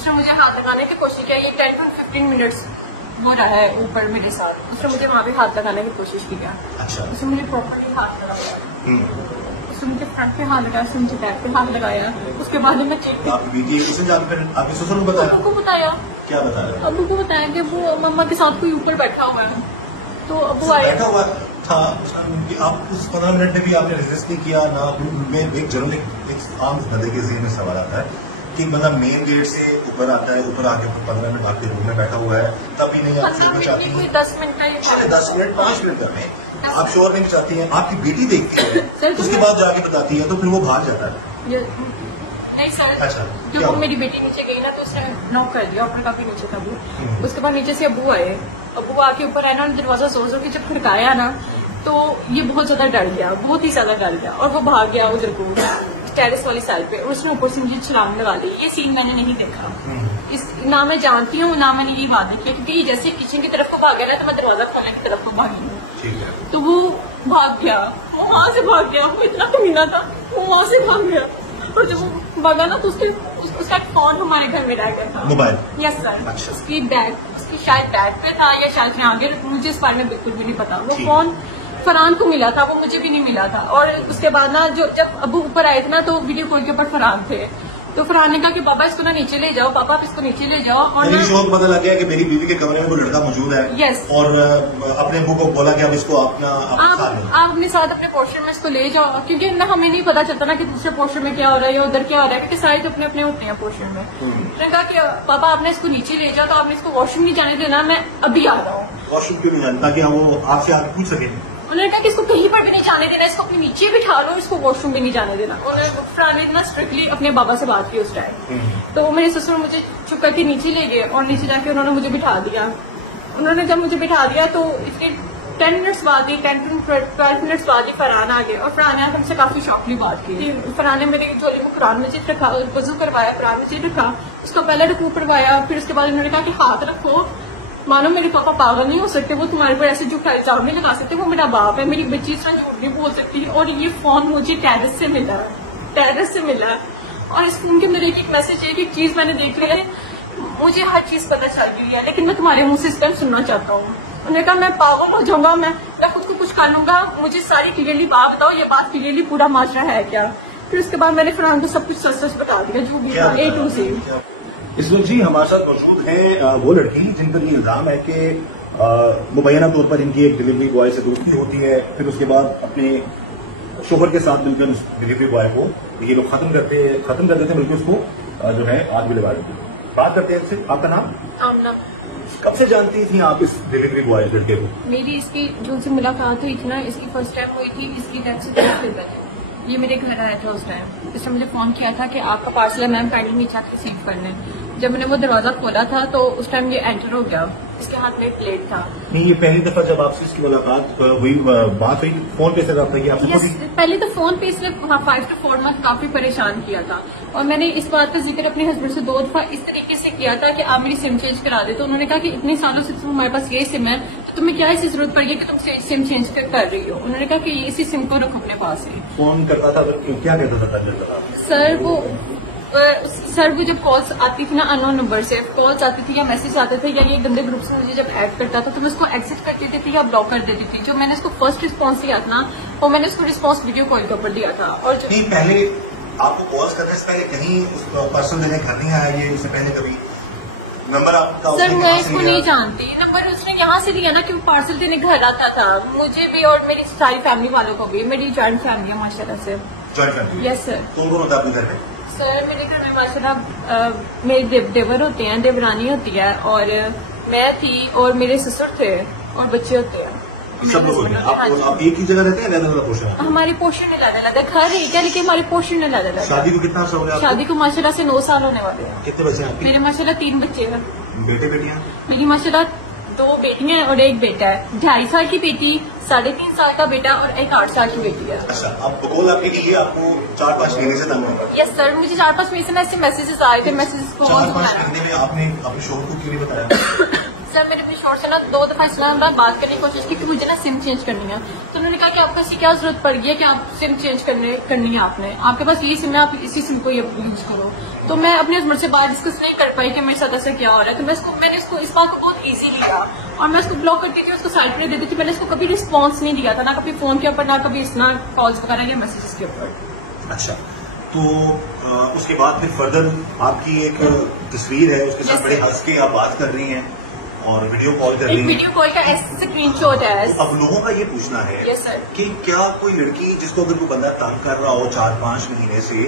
उसने मुझे हाथ लगाने की कोशिश की। ये 10 to 15 मिनट्स वो रहा है ऊपर मेरे साथ। उसने मुझे वहाँ पे हाथ लगाने की कोशिश की। अच्छा। उसने मुझे प्रॉपर्ली हाथ लगाया। उसने मुझे फ्रंट पे हाथ लगाया, उसने मुझे बैक पे हाथ लगाया। उसके बाद मैं आपकी बेटी किसने जाकर फिर आपके ससुर को बताया? अबू को बताया। क्या बताया? अबू को बताया कि वो मम्मा के साथ कोई ऊपर बैठा हुआ है। तो अबू आया, बैठा हुआ था। आप उस 15 मिनट में भी आपने रेजिस्ट नहीं किया ना? एक जनरल एक आम बंदे के ज़हन में सवाल आता है कि बंदा मेन गेट से ऊपर आता है, ऊपर आके 15 मिनट आपके रूम में बैठा हुआ है, तभी नहीं आप शोर मचाती हैं? 10 मिनट का ये 10 मिनट 5 मिनट कर रहे आप शोर नहीं मचाती हैं। आपकी बेटी देखती है उसके बाद जाके बताती है, तो फिर वो भाग जाता है। नहीं सर। अच्छा। जब वो मेरी बेटी नीचे गई ना तो उसने नॉक कर दिया, ऊपर काफी नीचे था वो। उसके बाद नीचे से अबू आए। अबू आके ऊपर आए ना, दरवाजा जोर जोर के जब खड़काया ना तो ये बहुत ज्यादा डर गया, बहुत ही ज्यादा डर गया, और वो भाग गया उधर को टेरेस वाली साइड पे। और उसने ऊपर से मुझे छलांग लगा दी। ये सीन मैंने नहीं देखा, इस ना मैं जानती हूँ ना मैंने ये बात देखी, क्योंकि जैसे किचन की तरफ को भागा ना तो मैं दरवाजा खोलने की तरफ को भागी। तो वो भाग गया, वो वहां से भाग गया। वो इतना कमीना था, वो वहां से भाग गया। और जब वो भागा ना तो उसका फोन हमारे घर में रह गया था, मोबाइल। Yes sir. अच्छा। उसकी शायद बैग पे था या शायद मैं आगे, मुझे इस बारे में बिल्कुल भी नहीं पता। वो फोन फरहान को मिला था, वो मुझे भी नहीं मिला था। और उसके बाद ना जब अबू ऊपर आए थे ना तो वीडियो कॉल के ऊपर फरहान थे। तो फरहान ने कहा कि पापा इसको ना नीचे ले जाओ, पापा आप इसको नीचे ले जाओ। और मेरी शौक पता लग गया कि मेरी बीवी के कमरे में वो लड़का मौजूद है। यस। और अपने अबू को बोला कि अब इसको आप अपने साथ अपने पोर्शन में इसको ले जाओ, क्योंकि ना हमें नहीं पता चलता ना कि दूसरे पोर्शन में क्या हो रहा है या उधर क्या हो रहा है, क्योंकि सारे तो अपने अपने होते हैं पोर्शन में। उसने कहा कि पापा आपने इसको नीचे ले जाओ, तो आपने इसको वॉशरूम नहीं जाने देना, मैं अभी आ रहा हूँ। वॉशरूम क्यों नहीं जाना? ताकि वो आपसे आगे पूछ सके। उन्होंने कहा कि इसको कहीं पर भी नहीं जाने देना, इसको अपने नीचे बिठा लो, इसको वॉशरूम भी नहीं जाने देना। उन्होंने फरहान ने ना स्ट्रिक्टली अपने बाबा से बात की उस टाइम। तो मेरे ससुर मुझे चुप करके नीचे ले गए और नीचे जाके उन्होंने मुझे बिठा दिया। उन्होंने जब मुझे बिठा दिया तो इसके 10 मिनट्स बाद ही 10 to 12 मिनट्स बाद ही फरहान आ गए। और फरहान ने हमसे काफी शॉर्टली बात की। फरहान ने मेरे झोले में कुरान मजीद रखा, वजू करवाया, कुरान मजीद रखा, उसका पहले रुकू करवाया। फिर उसके बाद उन्होंने कहा कि हाथ रखो, मानो मेरे पापा पागल नहीं हो सकते, वो तुम्हारे पर ऐसे झूठा इल्जाम नहीं लगा सकते, वो मेरा बाप है, मेरी बच्ची इस तरह झूठ नहीं बोल सकती। और ये फोन मुझे टेरेस से मिला है। और इस फोन के अंदर एक मैसेज, एक चीज मैंने देख लिया है, मुझे हर चीज पता चल गई है, लेकिन मैं तुम्हारे मुंह से इस टाइम सुनना चाहता हूँ। उन्होंने कहा मैं पागल हो जाऊंगा, मैं खुद को कुछ कर लूंगा, मुझे सारी क्लियरली बात बताओ, ये बात क्लियरली पूरा माजरा है क्या। फिर उसके बाद मैंने फरहान को सब कुछ सच बता दिया, जो भी था A to Z। इस वक्त जी हमारे साथ मौजूद है वो लड़की जिन पर ये इल्जाम है कि मुबैना तौर पर इनकी एक डिलीवरी बॉय से दोस्ती होती है, फिर उसके बाद अपने शोहर के साथ मिलकर उस डिलीवरी बॉय को ये लोग खत्म कर देते हैं, बल्कि उसको जो है आग भी लगा देते हैं। बात करते हैं इनसे। आपका नाम? आमना। कब से जानती थी आप इस डिलीवरी बॉय लड़के को? मेरी इसकी जो उनसे मुलाकात हुई थी ना, इसकी फर्स्ट टाइम हुई थी, इसकी डेथ से 10 दिन पहले। ये मेरे घर आया था उस टाइम। इसने मुझे फोन किया था कि आपका पार्सल है मैम, काइंडली नीचे आके रिसीव कर लें। जब मैंने वो दरवाजा खोला था तो उस टाइम ये एंटर हो गया, इसके हाथ में प्लेट था। नहीं, ये पहली दफा जब आपसे इसकी मुलाकात हुई, बात हुई फोन पे से रहा था? आपसे पहले तो फोन पे इसने 5 to 4 मंथ काफी परेशान किया था। और मैंने इस बात का जिक्र अपने हस्बैंड से 2 दफा इस तरीके से किया था कि आप मेरी सिम चेंज करा दे। तो उन्होंने कहा कि इतने सालों से हमारे पास ये सिम है, तो तुम्हें क्या ऐसी जरूरत पड़ी है कि तुम सिम चेंज कर रही हो। उन्होंने कहा कि इसी सिम को रखो अपने पास ही। फोन करता था क्या कहता था? सर वो जब कॉल्स आती थी ना अननोन नंबर से, कॉल्स आती थी या मैसेज आते थे या ये गंदे ग्रुप से मुझे जब ऐड करता था तो मैं उसको एग्जिट कर देती थी या ब्लॉक कर देती थी। जो मैंने उसको फर्स्ट रिस्पॉन्स दिया था ना, वो मैंने उसको रिस्पॉन्स वीडियो कॉल के ऊपर दिया था। और जो नहीं, पहले आपको कॉल्स करने से पहले कहीं पर्सन देने घर नहीं आया? ये इससे पहले कभी नंबर आपका? सर मैं इसको नहीं जानती, नंबर उसने यहाँ से लिया ना कि वो पार्सल देने घर आता था, मुझे भी और मेरी सारी फैमिली वालों को भी। मेरी जॉइंट फैमिली है माशाल्लाह से। Joint family? Yes sir. कौन कौन होता है आपके घर में? सर मेरे घर में माशाल्लाह मेरे देवर होते हैं, देवरानी होती है, और मैं थी और मेरे ससुर थे और बच्चे होते हैं। सब लोग होते हैं। आप एक ही जगह रहते हैं? अलग-अलग पोर्शन? हमारे पोर्शन अलग-अलग है, घर एक है लेकिन हमारे पोर्शन अलग-अलग है। शादी को कितना अर्सा हो गया? शादी को माशाल्लाह से 9 साल होने वाले हैं। कितने बच्चे हैं? मेरे माशाल्लाह 3 बच्चे हैं। बेटे बेटियां? मेरी माशाल्लाह 2 बेटियां और 1 बेटा है। 2.5 साल की बेटी, 3.5 साल का बेटा और एक 8 साल की बेटी है। अच्छा, अब बकौल आपके लिए आपको 4-5 महीने से तंग होगा? यस सर, मुझे 4-5 महीने से ऐसे मैसेजेस आए थे। मैसेजेस 4-5 महीने में आपने अपने शोहर को क्यों नहीं बताया? सर मैंने अपने शोर से ना 2 दफा इस्लाम में बात करने की कोशिश की कि मुझे ना सिम चेंज करनी है। तो उन्होंने कहा कि आपको ऐसी क्या जरूरत पड़ गई है कि आप सिम चेंज करनी है आपने, आपके पास ये सिम है, आप इसी सिम को यूज करो। तो मैं अपने हस्बैंड से बात डिस्कस नहीं कर पाई कि मेरे साथ ऐसा क्या हो रहा है। तो मैंने इसको इस बात को बहुत ईजी लिया और मैं उसको ब्लॉक करती थी, उसको साइड पर देती थी। मैंने इसको कभी रिस्पॉन्स नहीं दिया था, ना कभी फोन के ऊपर, ना कभी ना कॉल्स वगैरह या मैसेजेस के ऊपर। अच्छा, तो उसके बाद फिर फर्दर आपकी एक तस्वीर है, उसके साथ बड़े हंस के आप बात कर रही हैं और वीडियो कॉल कर रही हैं। वीडियो कॉल का स्क्रीनशॉट है। अब लोगों का ये पूछना है कि क्या कोई लड़की जिसको अगर कोई बंदा तंग कर रहा हो 4-5 महीने से,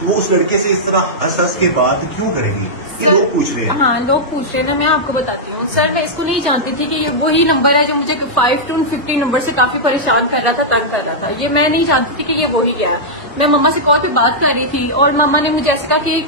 तो वो उस लड़के से इस तरह हंस के बात क्यों करेगी? ये लोग पूछ रहे हैं। हाँ, लोग पूछ रहे हैं। मैं आपको बताती हूँ सर, मैं इसको नहीं जानती थी कि ये वही नंबर है जो मुझे 5 to 50 नंबर से काफी परेशान कर रहा था, तंग कर रहा था। ये मैं नहीं जानती थी कि ये वही है। मैं मम्मा से कॉल पे बात कर रही थी और मम्मा ने मुझे ऐसे कहा कि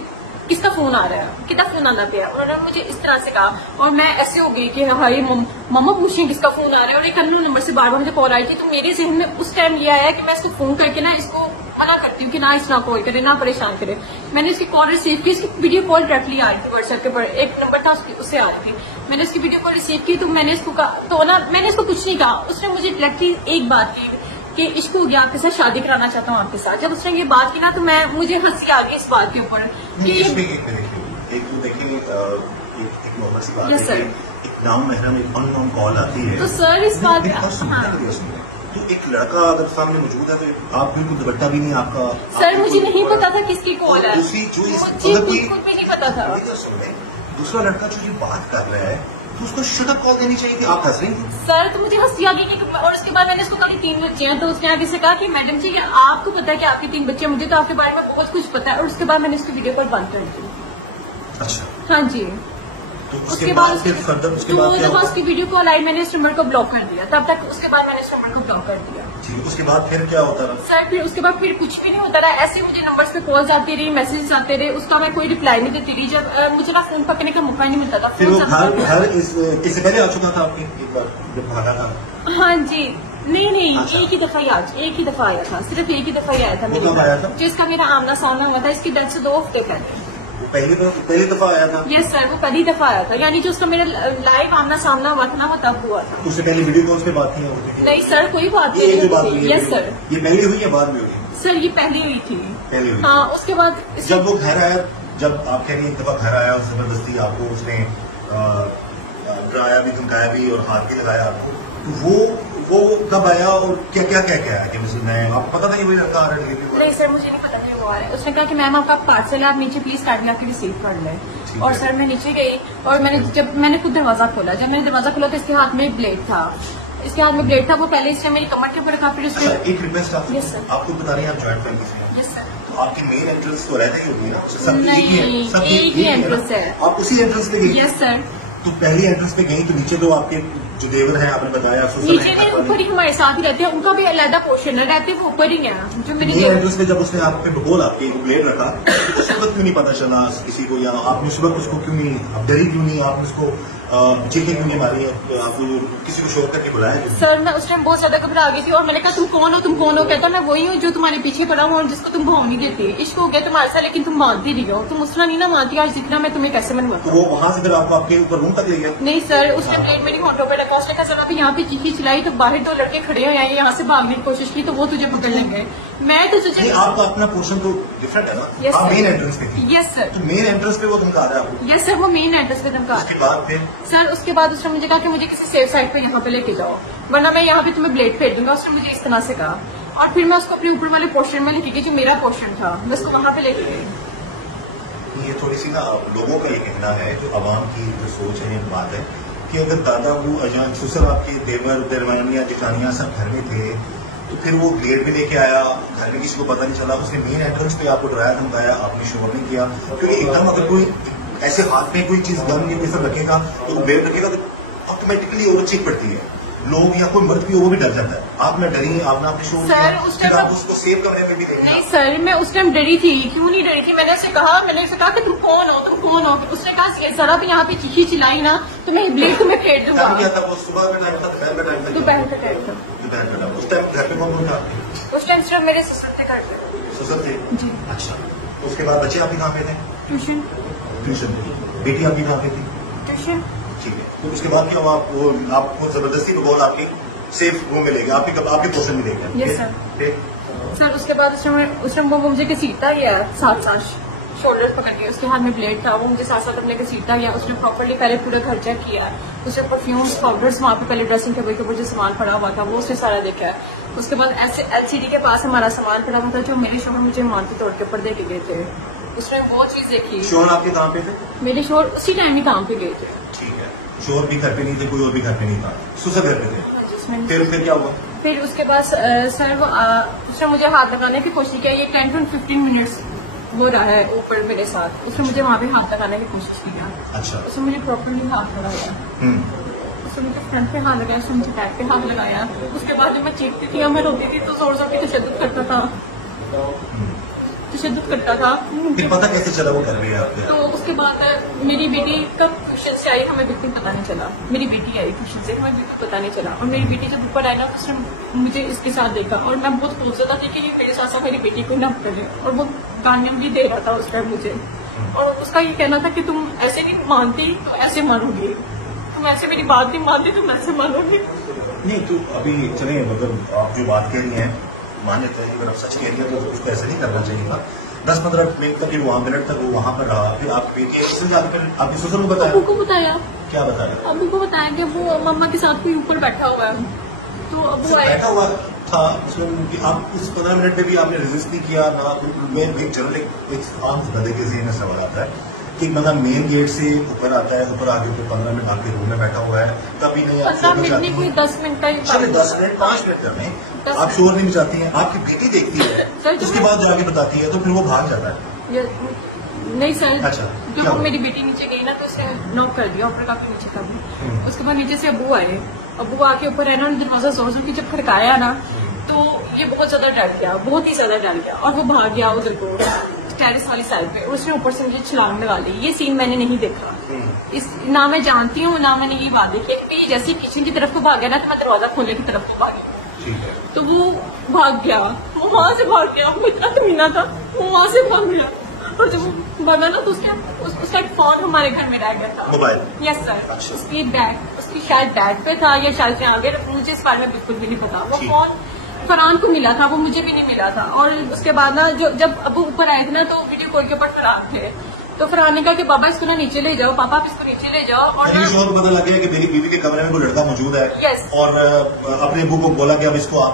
किसका फोन आ रहा है, कितना फोन आना पे है। उन्होंने मुझे इस तरह से कहा और मैं ऐसे हो गई कि हाँ ये मम्मा पूछ रही किसका फोन आ रहा है और एक अननोन नंबर से बार बार मुझे कॉल आई थी। तो मेरे जहन में उस टाइम ये आया कि मैं इसको फोन करके ना इसको मना करती हूँ कि ना इस ना कॉल करे, ना परेशान करे। मैंने इसकी कॉल रिसीव की, इसकी वीडियो कॉल डायरेक्टली आ रही थी व्हाट्सएप के ऊपर, एक नंबर था उससे आ रही थी। मैंने इसकी वीडियो कॉल रिसीव की तो मैंने इसको कहा, तो ना मैंने इसको कुछ नहीं कहा। उसने मुझे डायरेक्टली एक बात की कि इश्क हो गया, आपके साथ शादी कराना चाहता हूँ आपके साथ। जब उसने ये बात की ना तो मुझे हंसी आ गई इस बात के ऊपर कि एक नॉर्मल सी बात है, एक नाम महरम एक अननोन कॉल आती है तो सर इस बात तो एक लड़का अगर सामने मौजूद है तो आप बिल्कुल दुपट्टा भी नहीं आपका। सर मुझे नहीं पता था किसकी कॉल है, मुझे बिल्कुल भी नहीं पता था। दूसरा लड़का जो ये बात कर रहा है तो उसको शटअप कॉल देनी चाहिए थी, आप हंस रही थी। सर तो मुझे हंसी आ गई और उसके बाद मैंने इसको कहा 3 बच्चे हैं, तो उसने आगे से कहा कि मैडम जी आपको पता है कि आपके 3 बच्चे हैं, मुझे तो आपके बारे में बहुत कुछ पता है। और उसके बाद मैंने इसकी वीडियो कॉल बंद कर दी। अच्छा, हाँ जी। तो उसके बाद फिर फर्दर उसके बाद उसकी वीडियो कॉल आई, मैंने इस नंबर को ब्लॉक कर दिया। तब तक उसके बाद मैंने इस नंबर को ब्लॉक कर दिया। ठीक, उसके बाद फिर क्या होता रहा? सर फिर उसके बाद फिर कुछ भी नहीं होता रहा। ऐसे मुझे नंबर्स पे कॉल्स आती रही, मैसेजेस आते रहे, उसका मैं कोई रिप्लाई नहीं देती रही। जब मुझे ना फोन पकड़ने का मौका नहीं मिलता था। फिर वो घर इससे पहले आ चुका था आपकी एक बार जब भागा था? हाँ जी, नहीं अच्छा। एक ही दफा आया था, सिर्फ एक ही दफा ही आया था। वो कब आया था? जिसका मेरा आमना सामना हुआ था, इसकी डेथ से 2 हफ्ते पहले। पहली दफा आया था? यस सर, वो पहली दफा आया था। यानी जो उसका मेरा लाइव आमना सामना हुआ था ना, वो तब हुआ था। उससे पहले वीडियो कॉल्स पे बात नहीं होती थी? नहीं सर, कोई बात नहीं। यस सर, ये पहले हुई या बाद में हुई? सर ये पहले हुई थी। पहले हुई? हाँ, उसके बाद जब वो घर आया, जब आप कह रही एक दफा घर आया और जबरदस्ती आपको उसने डराया भी, धमकाया भी और हाथ भी लगाया आपको, तो वो कब आया और क्या क्या कह के आया कि मैं आपको पता था ये वही लड़का आ रहा है? नहीं सर, मुझे नहीं पता था वो आ रहा है। उसने कहा कि मैम आपका पार्सल है, आप नीचे प्लीज काट आके रिसीव कर लें। और सर मैं नीचे गई और मैंने खुद दरवाजा खोला। जब मैंने दरवाजा खोला तो इसके हाथ में ब्लेड था, वो पहले इसने मेरी कमर के ऊपर रखा। फिर उसने एक रिक्वेस्ट आपको बता रही है, आप ज्वाइंट फैमिली से? Yes sir. तो आपकी मेन एंट्रेंस तो रहता ही होगी ना? सब एक ही एंट्रेंस है। आप उसी एंट्रेंस पे गई? Yes sir. तो पहली एंट्रेंस पे गई तो नीचे तो आपके जो देवर हैं आपने बताया नीचे नहीं, ऊपर ही हमारे साथ ही रहते हैं। उनका भी अलग पोर्शन है, रहते वो ऊपर ही है। जो मेरी एंट्रेंस पे जब उसने आप पे बोला आपके ब्लेड रखा तो उस वक्त क्यों नहीं पता चला किसी को, या आपने उस वक्त उसको क्यों नहीं, आप डरी क्यों नहीं, आपने उसको चीखें क्यों नहीं मारी, आप किसी को शोर करके बुलाया? सर मैं उस टाइम बहुत ज्यादा घबरा गई थी और मैंने कहा तुम कौन हो? कहता मैं वही हूँ जो तुम्हारे पीछे पड़ा हूँ और जिसको तुम भाव नहीं देती। इश्क हो गया तुम्हारे साथ, लेकिन तुम मानती नहीं हो। तुम उसना नहीं ना मानती, आज जितना मैं तुम्हें कैसे मनवाता। तो वो वहां से फिर आपको आपके ऊपर रूम तक ले गया? नहीं सर, उसने प्लेट मेरी होंठों पे रखा। उसने कहा जरा भी यहाँ पे चीखी चिल्लाई तो बाहर 2 लड़के खड़े हो जाएंगे, यहाँ से भागने की कोशिश की तो वो तुझे पकड़ लेंगे। मैं तो तुझे आपका अपना पोर्शन तो डिफरेंट है ना? Yes, आप मेन एंट्रेंस पे थी? Yes sir. तो मेन एंट्रेंस पे वो धमका रहा है आपको? यस सर, वो मेन एड्रेस पे धमका। उसके बाद फिर सर उसके बाद उसने मुझे कहा कि मुझे किसी सेफ साइड पे यहाँ पे लेके जाओ, वरना मैं यहाँ पे तुम्हें ब्लेड फेंक दूंगा। उसने मुझे इस तरह से कहा और फिर मैं उसको अपने ऊपर वाले पोर्शन में लेके गई, जो मेरा पोर्शन था, मैं उसको वहाँ पे लेके गई। ये थोड़ी सी ना लोगों का ये कहना है, जो आवाम की जो सोच है, बात है कि अगर दादा वो अजान ससुर आपके देवर दरमियानियां जेठानियां सब घर में थे तो फिर वो ब्लेड भी लेके आया, घर में किसी को पता नहीं चला, उसने मेन एंट्रेंस पे आपको डराया धमकाया, आपने शोर नहीं किया। क्योंकि एकदम अगर कोई ऐसे हाथ में कोई चीज गन या सब रखेगा तो ब्लेड रखेगा तो ऑटोमेटिकली और चीख पड़ती है, लोग या कोई मर्द भी वो भी डर जाता है। आप ना डरी, आपने अपने शोर किया, आप उसको सेव कमरे में भी देखिए। नहीं सर, मैं उस टाइम डरी थी। क्यों नहीं डरी थी? मैंने उसे कहा कि तुम कौन हो? उसने कहा जरा भी यहाँ पे चीखी चिल्लाई ना तो मैं ब्लेड तुम्हें फेंक दूंगा। क्या था वो? सुबह का टाइम था, दोपहर का टाइम था? दोपहर का टाइम था। दोपहर का टाइम। उस टाइम घर पे कौन था? उस टाइम सिर्फ मेरे ससुर थे घर पे। ससुर थे? जी। अच्छा, उसके बाद बच्चे आपके कहाँ पे थे? ट्यूशन। ट्यूशन। बेटी आपकी कहाँ पे थी? ट्यूशन। ठीक है, तो उसके बाद क्या हुआ? आपको जबरदस्ती को बॉल आपकी सेफ रूम में ले गया, आपके पोर्शन में ले गया। Yes sir. सर उसके बाद उस टाइम वो मुझे घसीटता गया साथ साथ, शोल्डर पकड़ के, उसके हाथ में ब्लेड था, वो मुझे साथ साथ अपने घसीटता गया। उसने प्रॉपर्ली पहले पूरा घर चेक किया, उसने परफ्यूम्स पाउडर्स वहाँ पे पहले ड्रेसिंग टेबल के ऊपर जो सामान पड़ा हुआ था वो उसने सारा देखा है। उसके बाद ऐसे LCD के पास हमारा सामान पड़ा हुआ था जो मेरे शोहर मुझे मानते तोड़ के ऊपर दे के गए थे। उसने वो चीज देखी। शोहर आपके कहाँ पे थे? मेरे शोहर उसी टाइम ही काम पे गए थे। ठीक है, शोहर भी घर पे नहीं थे, कोई और भी घर पे नहीं था, सुसर घर पे थे। फिर क्या हुआ? फिर उसके बाद सर उसने मुझे हाथ लगाने की कोशिश किया। ये 10 to 15 मिनट्स वो रहा है ऊपर मेरे साथ। उसने मुझे वहाँ पे हाथ लगाने की कोशिश किया। अच्छा। उसने मुझे प्रॉपर्ली हाथ लगाया, उसने मुझे फ्रंट पे हाथ लगाया, उसने मुझे बैक पे हाथ लगाया। उसके बाद जब मैं चीखती थी या मैं रोती थी तो जोर जोर की तशद्दुद करता था। फिर पता कैसे चला वो कर रही है आपके? तो उसके बाद मेरी बेटी कब ट्यूशन से आई हमें बिल्कुल पता नहीं चला। मेरी बेटी आई ट्यूशन से, हमें बिल्कुल पता नहीं चला। और मेरी बेटी जब ऊपर आई ना उसने मुझे इसके साथ देखा और मैं बहुत खूबसूरत थी कि ये मेरे साथ साथ मेरी बेटी को ना करे। और वो गाने भी दे रहा था उस टाइम मुझे, और उसका ये कहना था कि तुम ऐसे नहीं मानती तो ऐसे मानोगी, तुम ऐसे मेरी बात नहीं मानती तुम ऐसे मानोगी। नहीं तो अभी चले, मतलब आप जो बात कह रही हैं मान्यता है, अगर आप सच कह रही है तो उसको ऐसे नहीं करना चाहिए था। 10-15 मिनट तक मिनट तक वो वहाँ पर रहा, फिर आप बेटी आपके ससुर को बताया? अबू को बताया। क्या बताया? अबू को बताया कि वो मम्मा के साथ कोई ऊपर बैठा हुआ है। तो अबू आया, बैठा हुआ था। आप इस 15 मिनट में भी आपने रेजिस्ट नहीं किया ना? मैं जनरल एक आम बंदे के ज़हन में सवाल आता है कि एक बंदा मेन गेट से ऊपर आता है, ऊपर आगे फिर 15 मिनट आपके रूम में बैठा हुआ है, तभी नहीं 15 मिनट नहीं, कोई 10 मिनट का ही। चलिए 10 मिनट 5 मिनट करने आप शोर नहीं मचाती हैं, आपकी बेटी देखती है, उसके बाद जाके बताती है, तो फिर वो भाग जाता है। नहीं सर। अच्छा, जब वो मेरी बेटी नीचे गई ना तो उसने नॉक कर दिया ऊपर काफी नीचे था भी। उसके बाद नीचे से अबू आए, अबू आके ऊपर है ना दरवाजा जोर जोर की जब खड़काया ना तो ये बहुत ज्यादा डर गया, बहुत ही ज्यादा डर गया और वो भाग गया उधर को टेरेस वाली साइड पे। उसने ऊपर से मुझे छलांग लगा ली। ये सीन मैंने नहीं देखा, इस ना मैं जानती हूँ ना मैंने ये बात देखी। कि जैसे किचन की तरफ को भाग गया ना तो मैं दरवाजा खोलने की तरफ को भागी, तो वो भाग गया, वो वहां से भाग गया। वो इतना कमीना था, वो वहां से भाग गया। और जब वो भागा ना तो उसका एक फोन हमारे घर में रह गया था, मोबाइल। Yes sir. उसकी बैग, उसकी शायद बैग पे था या शायद आगे, मुझे इस बारे में बिल्कुल भी नहीं पता। वो फोन फरहान को मिला था, वो मुझे भी नहीं मिला था। और उसके बाद ना जब अबू ऊपर आए थे ना तो वीडियो कॉल के ऊपर फरहान थे, तो फरहान ने कहा कि बाबा इसको ना नीचे ले जाओ, पापा आप इसको नीचे ले जाओ। और शोर पता लग गया कि मेरी बीवी के कमरे में कोई लड़का मौजूद है। यस। और अपने अबू को बोला कि अब इसको आप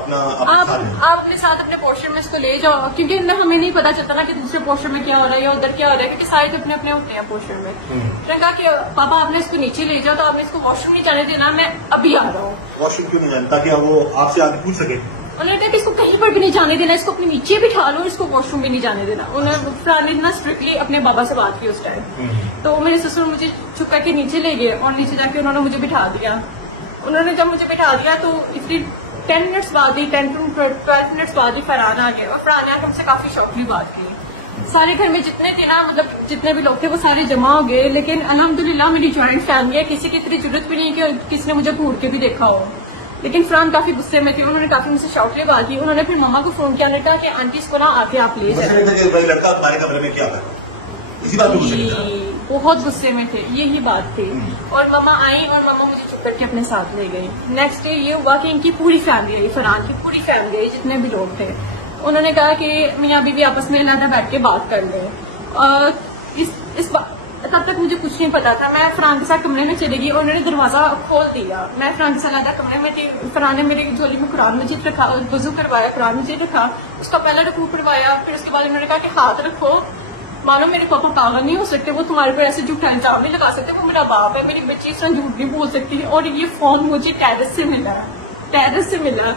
अपने साथ अपने पोर्शन में इसको ले जाओ, क्योंकि हमें नहीं पता चलता ना कि दूसरे पोर्शन में क्या हो रहा है या उधर क्या हो रहा है, क्योंकि सारे अपने अपने होते हैं पोर्शन में। उसने कहा कि पापा आपने इसको नीचे ले जाओ, तो आपने इसको वॉशरूम नहीं जाने देना, मैं अभी आ रहा हूँ। वॉशरूम क्यों नहीं जाने, ताकि वो आपसे आगे पूछ सके? उन्होंने कहा कि इसको कहीं पर भी नहीं जाने देना, इसको अपने नीचे बिठा लो, इसको वॉशरूम भी नहीं जाने देना। उन्होंने फरहान ने ना स्ट्रिक्टली अपने बाबा से बात की उस टाइम। तो मेरे ससुर मुझे चुप करके नीचे ले गए और नीचे जाके उन्होंने मुझे बिठा दिया। उन्होंने जब मुझे बिठा दिया तो इसलिए 10 मिनट्स बाद ही 10 to 12 मिनट्स बाद ही फरहान आ गया। और फरहान आके हमसे काफी शौकली बात की। सारे घर में जितने थे ना, मतलब जितने भी लोग थे वो सारे जमा हो गए। लेकिन अल्हम्दुलिल्लाह मेरी ज्वाइंट फैमिली है, किसी की इतनी जरूरत भी नहीं कि किसी ने मुझे घूर के भी देखा हो। लेकिन फरहान काफी गुस्से में थे, उन्होंने काफी मुझसे शौकली बात की। उन्होंने फिर मम्मा को फोन किया, ने कहा कि आंटी इसको ना आके आप ले जाए। लड़का तुम्हारे कमरे में क्या कर, इसी बात बहुत गुस्से में थे, यही बात थी। और मम्मा आई और मम्मा मुझे चुप करके अपने साथ ले गई। नेक्स्ट डे ये हुआ कि इनकी पूरी फैमिली आई, फरहान की पूरी फैमिली आई, जितने भी लोग थे। उन्होंने कहा कि मियाँ बीवी आपस में अलग बैठ के बात कर लें। तब तक मुझे कुछ नहीं पता था। मैं फरहान के साथ कमरे में चली गई और उन्होंने दरवाजा खोल दिया। मैं फरहान के साथ अलग कमरे में थी। फरहान ने मेरी झोली में कुरान मजीद रखा, वजू करवाया, कुरान मजीद रखा, उसका पहला रुकू करवाया। फिर उसके बाद उन्होंने कहा कि हाथ रखो, मानो मेरे पापा पागल नहीं हो सकते, वो तुम्हारे पर ऐसे झूठा इल्जाम नहीं लगा सकते, वो मेरा बाप है, मेरी बच्ची इस तरह झूठ नहीं बोल सकती। और ये फोन मुझे टेरेस से मिला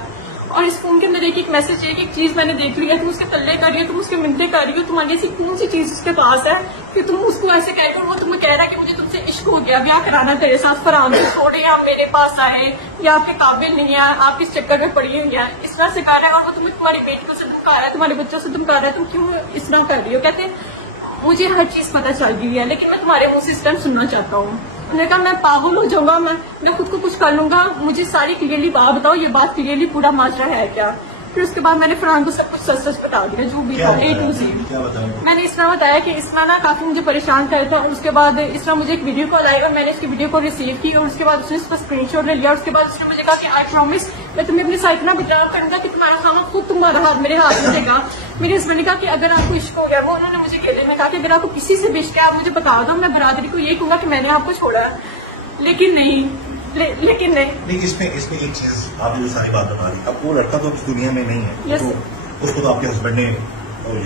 और इस फोन के अंदर एक मैसेज है कि एक चीज मैंने देख लिया, तुम उसके तल्ले कर रही हो, तुम उसके मिनटे कर रही हो, तुम्हारी ऐसी कौन सी चीज उसके पास है कि तुम उसको ऐसे कह रहे हो। वो तुम्हें कह रहा है कि मुझे तुमसे इश्क हो गया, ब्याह कराना तेरे साथ, फरहान को छोड़े आप मेरे पास आए, या आपके काबिल नहीं है, आप इस चक्कर में पड़ी हुई है, इस तरह से कह रहा है। और वो तुम्हें तुम्हारी बेटियों से धमका रहा है, तुम्हारे बच्चों से धमका रहा है, तुम क्यों इस तरह कर रही हो। कहते मुझे हर चीज पता चल गई है, लेकिन मैं तुम्हारे मुंह से इस टाइम सुनना चाहता हूँ। मैंने कहा मैं पागल हो जाऊंगा, मैं खुद को कुछ कर लूंगा, मुझे सारी क्लियरली बात बताओ, ये बात क्लियरली पूरा माजरा है क्या। फिर उसके बाद मैंने फरहान को सब कुछ सच सच बता दिया, जो भी था A to Z। क्या बताया? मैंने इस तरह बताया कि इस तरह ना काफी मुझे परेशान करता है, और उसके बाद इस तरह मुझे एक वीडियो कॉल आई और मैंने उसकी वीडियो को रिसीव की, और उसके बाद उसने इसका स्क्रीनशॉट ले लिया, और उसके बाद उसने मुझे कहा कि आई प्रॉमिस मैं तुम्हें अपने साथ इतना बदनाम करूंगा कि तुम्हारा खाना खुद तुम्हारा हाथ मेरे हाथ में देगा। मेरे हस्बैंड ने कहा कि अगर आपको इश्क हो गया, वो उन्होंने मुझे कहते में कहा कि अगर आपको किसी से भी इश्क है आप मुझे बता दो, मैं बरादरी को यही कहूंगा कि मैंने आपको छोड़ा है। लेकिन नहीं, लेकिन नहीं। इसमें एक चीज आपने जो सारी बात बता दी, अब वो लड़का तो इस दुनिया में नहीं है। Yes, तो उसको तो आपके हस्बैंड ने,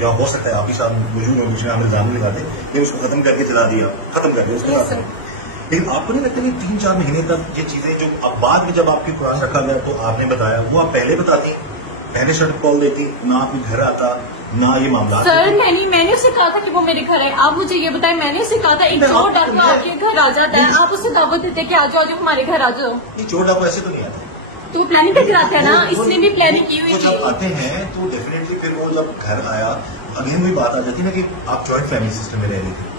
या हो सकता है आप ही साथ मौजूद हो, दूसरे नाम इल्जाम लगा दे, ये उसको खत्म करके चला दिया, खत्म कर दिया उसके Yes, बाद। लेकिन आपको नहीं लगता कि 3-4 महीने तक ये चीजें जो अब बाद में जब आपकी कुरान रखा गया तो आपने बताया, वो आप पहले बताती, पहले शर्ट कॉल देती, ना आपके घर आता, ना ये मामला? सर मैंने उसे कहा था कि वो मेरे घर है। आप मुझे ये बताएं, मैंने उसे कहा था एक चोर डाकू आपके घर आ जाता है, आप उसे दावत देते कि आ जाओ हमारे घर आ जाओ। ये चोर डाकू ऐसे तो नहीं आते, तो वो प्लानिंग करके आता है ना, इसने भी प्लानिंग की हुई वो थी। जब आते हैं तो डेफिनेटली फिर वो जब घर आया, अगेन वही बात आ जाती है ना कि आप जॉइंट फैमिली सिस्टम में रह रही थी।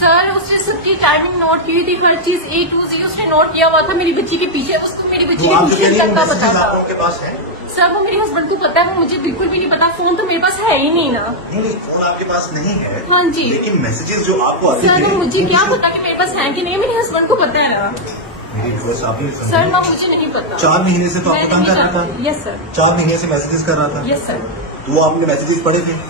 सर उसने सबकी टाइमिंग नोट की हुई थी, हर चीज A to Z उसने नोट किया हुआ था मेरी बच्ची के पीछे, उसको मेरी बच्ची तो के आप जो कह पीछे रही हैं तक का वो पता मैसेजेस था। आप लोगों के पास है? सर वो मेरे हस्बैंड को पता है, वो मुझे बिल्कुल भी नहीं पता, फोन तो मेरे पास है ही नहीं ना। नहीं, फोन आपके पास नहीं है। हाँ जी। लेकिन मैसेजेस जो आपको आते सर थे, मुझे क्या पता कि मेरे पास है कि नहीं, मेरे हस्बैंड को पता है ना। मेरी बस आप ही सर ना मुझे नहीं पता। 4 महीने से तो आपको तंग कर रहा था। Yes sir. 4 महीने से मैसेजेस कर रहा था। Yes sir. तो वो आपने मैसेजेस पढ़े थे?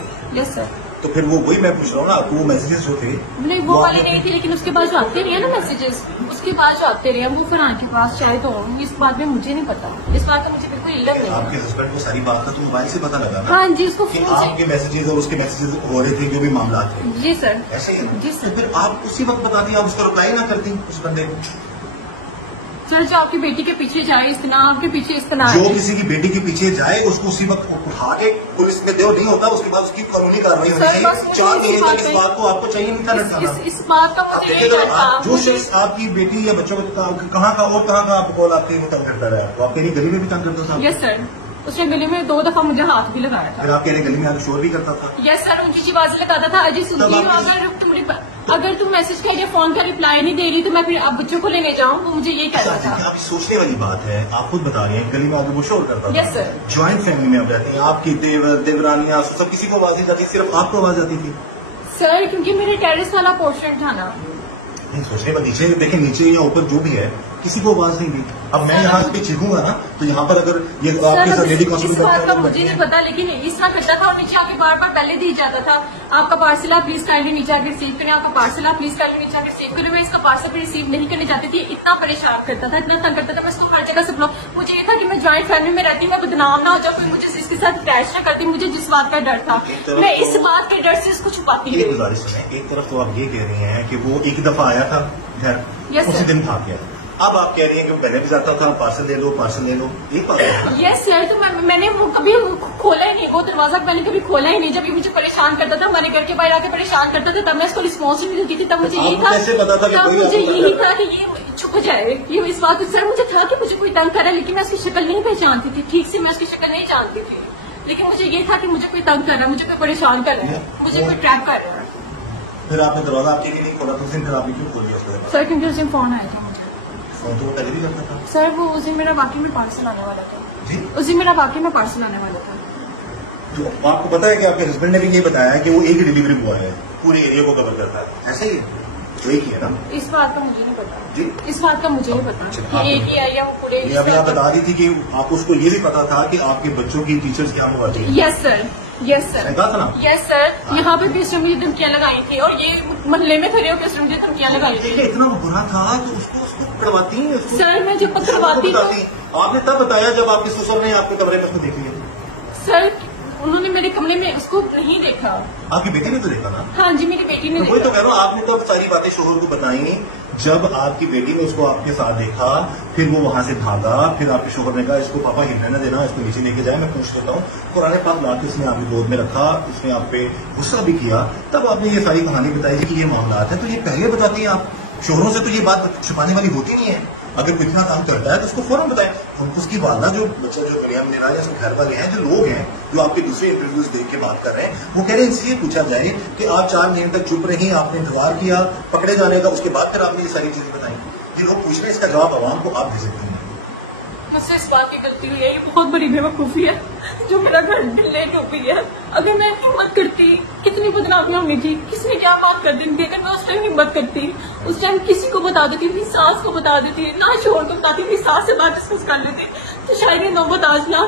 Yes sir. तो फिर वो वही मैं पूछ रहा हूँ ना, आपको वो मैसेजेस जो थे नहीं वो वाले नहीं थे, लेकिन उसके बाद जो आते रहे ना मैसेजेस, उसके बाद जो आते रहे वो फरहान के पास शायद हो, इस बात में मुझे नहीं पता, इस बात का मुझे बिल्कुल इल्म नहीं है। आपके हस्बैंड को सारी बात का तो मोबाइल से पता लगा ना? हाँ जी, उसको कि फोन से। आपके मैसेजेस और उसके मैसेजेस हो रहे थे, जो भी मामला थे। जी सर। ऐसे ही? जी सर। तो फिर आप उसी वक्त बताती, आप उसका रिप्लाई ना करती उस बंदे को? सर जो आपकी बेटी के पीछे जाए इस तरह, आपके पीछे इस तरह जो आए। किसी की बेटी के पीछे जाए उसको उसी वक्त उठा के पुलिस में दो, नहीं होता उसके बाद उसकी कानूनी कार्रवाई होनी सर, चाहिए। बस मुझे 4 इसी महीने बात तक इस पे- बात को आपको चाहिए नहीं था लटकाना। इस बात का आप मुझे देखिए, नहीं अगर जानता। आप जो शख्स आपकी बेटी या बच्चों को कहाँ का और कहाँ का आपको कॉल आपके तंग करता रहा, तो आप कह रही गली में भी तंग करता था? Yes sir. उसने गले में 2 दफा मुझे हाथ भी लगाया था। फिर आप कह रहे गली में आके शोर भी करता था? यस सर, ऊंची ऊंची आवाजें लगाता था, अजय सुनती तब हूँ, आप अगर तुम मैसेज का या फोन का रिप्लाई नहीं दे रही तो मैं फिर आप बच्चों को लेने जाऊँ, वो मुझे ये कहता था। देखिए, आप सोचने वाली बात है, आप खुद बता रहे हैं गली में आगे वो शोर करता था। Yes sir. ज्वाइंट फैमिली में आप रहते हैं, आपकी देवर देवरानियां सब किसी को आवाज नहीं जाती, सिर्फ आपको आवाज आती थी? सर क्योंकि मेरे टेरेस वाला पोर्शन था ना। नहीं, सोचने पर नीचे देखें, नीचे या ऊपर जो भी है किसी को आवाज नहीं दी। अब मैं यहाँ पे चीखूंगा ना, तो यहाँ पर अगर ये आपके साथ लेडी इस बात का कांस्टेबल मुझे नहीं पता, लेकिन इस तरह करता था और नीचे आके बार बार पहले दी जाता था, आपका पार्सल आप प्लीज काइंडली नीचे आके रिसीव करें, आपका पार्सल आप प्लीज काइंडली नीचे आके रिसीव करें। मैं इसका पार्सल भी रिसीव नहीं करने जाती थी, इतना परेशान करता था, इतना तंग करता था, मैं इसको हर जगह से बुलाऊं। मुझे ये था कि मैं ज्वाइंट फैमिली में रहती, मैं बदनाम ना हो जाऊँ, कोई मुझे इसके साथ अटैच ना करती, मुझे जिस बात का डर था मैं इस बात के डर से इसको छुपाती एक थी। गुजारिश सुने, एक तरफ तो आप ये कह रही हैं कि वो एक दफा आया था घर, Yes, उसी sir. दिन भाग गया। अब आप कह रही हैं कि वो पहले भी जाता था, पार्सल ले लो पार्सल ले लो, एक बात है ना? यस सर, तो मैंने वो कभी खोला ही नहीं, वो दरवाजा मैंने कभी खोला ही नहीं। जब ये मुझे परेशान करता था, हमारे घर के बाहर आके परेशान करता था, तब मैं इसको रिस्पॉन्स नहीं देती थी। तब मुझे यही आपको था, कैसे पता था कि तब कोई मुझे आपको यही पता था कि ये छुप जाए। ये इस बात सर मुझे था कि मुझे कोई तंग कर रहा है, लेकिन मैं उसकी शक्ल नहीं पहचानती थी, ठीक से मैं उसकी शक्ल नहीं जानती थी, लेकिन मुझे ये था कि मुझे कोई तंग कर रहा है, मुझे कोई परेशान कर रहा है, मुझे कोई ट्रैप कर रहा है। फिर आपने दरवाजा आपके लिए नहीं खोला, तो उस दिन फिर आपने क्यों खोल दिया उसके बाद? सर क्योंकि उस दिन फोन आया था मुझे। फोन तो वो पहले भी करता था। सर वो उस दिन मेरा वाकई में पार्सल आने वाला था, जी, उस दिन मेरा वाकई में पार्सल आने वाला था। तो आपको पता है कि आपके हस्बैंड ने भी ये बताया है कि वो एक ही डिलीवरी बॉय है, पूरे एरिया को कवर करता है, ऐसा ही है? तो एक ही है ना? इस बात का मुझे नहीं पता जी, इस बात का मुझे नहीं पता अच्छा, कि एक ही है या वो पूरे। ये अभी आप बता दी थी कि आपको उसको ये भी पता था कि आपके बच्चों की टीचर्स क्या हुआ थी। यस सर, यस सर, मैंने कहा था ना? Yes sir. यहाँ पे भी उसने मुझे धमकियां लगाई थी, और ये मोहल्ले में खड़े होकर उसने मुझे धमकियां लगाई थी। देखिए, इतना बुरा था तो उसको पकड़वाती हैं उसको। सर मैं जब पकड़वाती तो आपने तब बताया जब आपके ससुर ने आपके कमरे में उसको देख लिया। सर उन्होंने मेरे कमरे में उसको नहीं देखा। आपकी बेटी ने तो देखा ना? हाँ जी, मेरी बेटी ने तो वही तो देखा। कह रहा हूँ, आपने तो अब सारी बातें शोहर को बताई। जब आपकी बेटी ने उसको आपके साथ देखा, फिर वो वहां से भागा, फिर आपके शोहर ने कहा इसको पापा हिलने न देना, इसको नीचे लेके जाए, मैं पूछ लेता हूँ। कुरान पाक लाके उसने आपकी गोद में रखा, उसने आप पे गुस्सा भी किया, तब आपने ये सारी कहानी बताई थी कि ये मामला है। तो ये पहले बताती है आप शोहरों से, तो ये बात छुपाने वाली होती नहीं है। अगर कोई इतना काम करता है तो उसको फौरन बताएं। उसकी वालदा जो बच्चा जो दुनिया में रहा है, उसके घर वाले हैं, जो लोग हैं जो आपके दूसरे इंटरव्यूज देख के बात कर रहे हैं, वो कह रहे हैं इसलिए पूछा जाए कि आप 4 महीने तक चुप रही, आपने इंतजार किया पकड़े जाने का, उसके बाद फिर आपने ये सारी चीजें बताई। ये लोग पूछ रहे हैं, इसका जवाब आवाम को आप दे सकते हैं। मुझसे इस बात की गलती हुई है, ये बहुत बड़ी बेवकूफी है। जो मेरा घर लेट हो गई है। अगर मैं हिम्मत करती, कितनी बदनामी होनी थी, किसने क्या बात कर दी थी, अगर मैं उस टाइम हिम्मत करती, उस टाइम किसी को बता देती, अपनी सास को बता देती, ना शोहर को बताती, अपनी सास से बात डिस्कस कर लेती, तो शायद ये नौबत आज ना